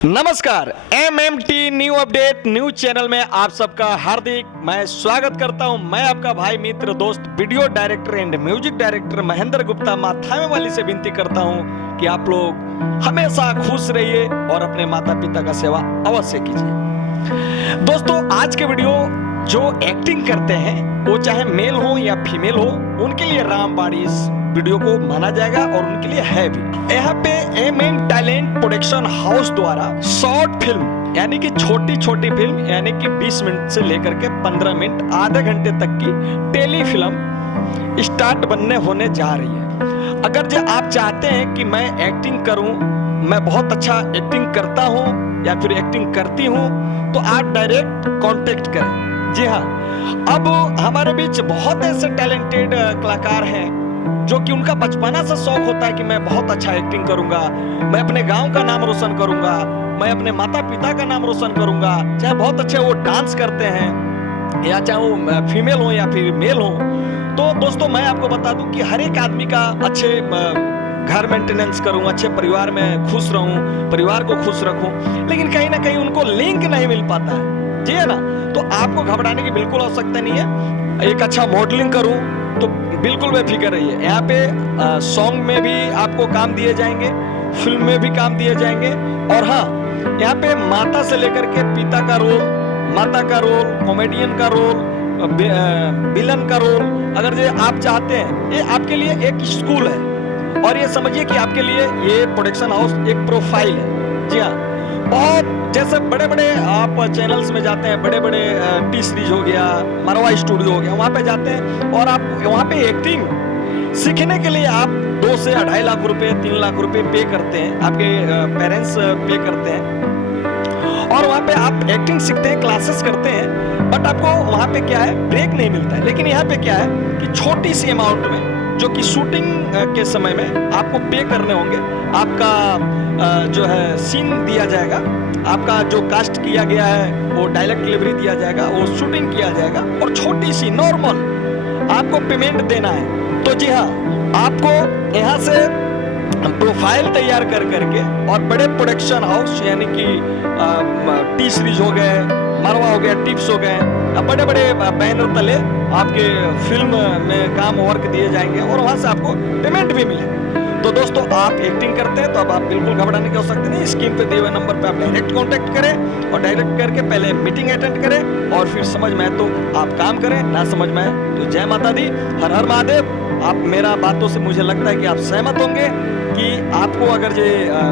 नमस्कार, MMT new update news channel में आप सबका हार्दिक मैं स्वागत करता हूं। मैं आपका भाई मित्र दोस्त video director and music director Mahendra Gupta माथामे वाली से विनती करता हूं कि आप लोग हमेशा खुश रहिए और अपने माता पिता का सेवा अवश्य कीजिए। दोस्तों, आज के वीडियो जो एक्टिंग करते हैं वो चाहे मेल हो या फीमेल हो, उनके लिए रामबाड़ी इस वीडियो को माना जाएगा और उनके लिए है भी। यहाँ पे MM टैलेंट प्रोडक्शन हाउस द्वारा शॉर्ट फिल्म यानी कि छोटी छोटी फिल्म यानी कि 20 मिनट से लेकर के 15 मिनट आधे घंटे तक की टेली फिल्म स्टार्ट बनने होने जा रही है। अगर जो आप चाहते हैं कि मैं एक्टिंग करूं, मैं बहुत अच्छा एक्टिंग करता हूं या फिर एक्टिंग करती हूं, तो आप डायरेक्ट कांटेक्ट करें। जी हाँ, अब हमारे बीच बहुत ऐसे टैलेंटेड कलाकार हैं जो कि उनका बचपना से शौक होता है कि मैं बहुत अच्छा एक्टिंग करूंगा, मैं अपने गांव का नाम रोशन करूंगा, मैं अपने माता पिता का नाम रोशन करूंगा। चाहे बहुत अच्छे वो डांस करते हैं या चाहे वो फीमेल हो या फिर मेल हो। तो दोस्तों, मैं आपको बता दूं कि हर एक आदमी का अच्छे घर मेंटेनेंस करूं, अच्छे परिवार में खुश रहूं, परिवार को खुश रखूं, लेकिन कहीं ना कहीं उनको लिंक नहीं मिल पाता है। जी है ना? तो आपको घबराने की बिल्कुल आवश्यकता नहीं है। एक अच्छा मॉडलिंग करूं तो बिल्कुल बेफिक्र रहिए। यहाँ पे सॉन्ग में भी आपको काम दिए जाएंगे, फिल्म में भी काम दिए जाएंगे, और हाँ, यहाँ पे माता से लेकर के पिता का रोल, माता का रोल, कॉमेडियन का रोल, विलन का रोल, अगर ये आप चाहते हैं, ये आपके लिए एक स्कूल है। और ये समझिए कि आपके लिए ये प्रोडक्शन हाउस एक प्रोफाइल है। जी हाँ, बहुत जैसे बड़े बड़े आप चैनल्स में जाते हैं, बड़े बड़े टी सीरीज हो गया, मरवा स्टूडियो हो गया, वहाँ पे जाते हैं और आप वहाँ पे एक्टिंग सीखने के लिए आप 2 से 2.5 लाख रुपए, 3 लाख रुपए पे करते हैं, आपके पेरेंट्स पे करते हैं और वहाँ पे आप एक्टिंग सीखते हैं, क्लासेस करते हैं। बट आपको वहाँ पे क्या है, ब्रेक नहीं मिलता है। लेकिन यहाँ पे क्या है कि छोटी सी अमाउंट में, जो कि शूटिंग के समय में आपको पे करने होंगे, आपका जो है सीन दिया जाएगा, आपका जो कास्ट किया गया है वो डायलॉग डिलीवरी दिया जाएगा, वो शूटिंग किया जाएगा और छोटी सी नॉर्मल आपको पेमेंट देना है। तो जी हाँ, आपको यहाँ से प्रोफाइल तैयार कर करके और बड़े प्रोडक्शन हाउस यानी कि टी सीरीज हो गए, मरवा हो गया, टिप्स हो गए, बड़े बड़े बैनर तले आपके फिल्म में काम वर्क दिए जाएंगे और वहाँ से आपको पेमेंट भी मिलेगा। तो दोस्तों, आप एक्टिंग करते हैं तो अब आप बिल्कुल घबराने की आवश्यकता नहीं। स्क्रीन पे दिए हुए नंबर पे आप डायरेक्ट कांटेक्ट करें और डायरेक्ट करके पहले मीटिंग अटेंड करें और फिर समझ में आए तो आप काम करें, ना समझ में आए तो जय माता दी, हर हर महादेव। आप मेरा बातों से मुझे लगता है कि आप सहमत होंगे कि आपको अगर ये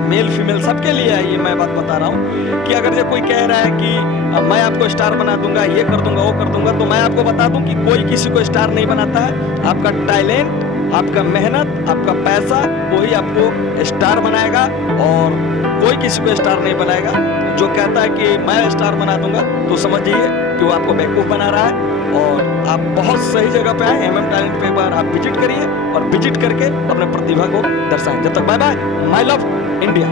मेल फीमेल सबके लिए है, ये मैं बात बता रहा हूँ कि अगर ये कोई कह रहा है कि मैं आपको स्टार बना दूंगा, ये कर दूंगा, वो कर दूंगा, तो मैं आपको बता दूं कि कोई किसी को स्टार नहीं बनाता है। आपका टैलेंट, आपका मेहनत, आपका पैसा, वही आपको स्टार बनाएगा और कोई किसी को स्टार नहीं बनाएगा। जो कहता है कि मैं स्टार बना दूंगा, तो समझिए कि वो आपको बेवकूफ बना रहा है और आप बहुत सही जगह पे आए। MM टैलेंट पे एक बार आप विजिट करिए और विजिट करके अपने प्रतिभा को दर्शाएं। जब तक bye bye, my love India.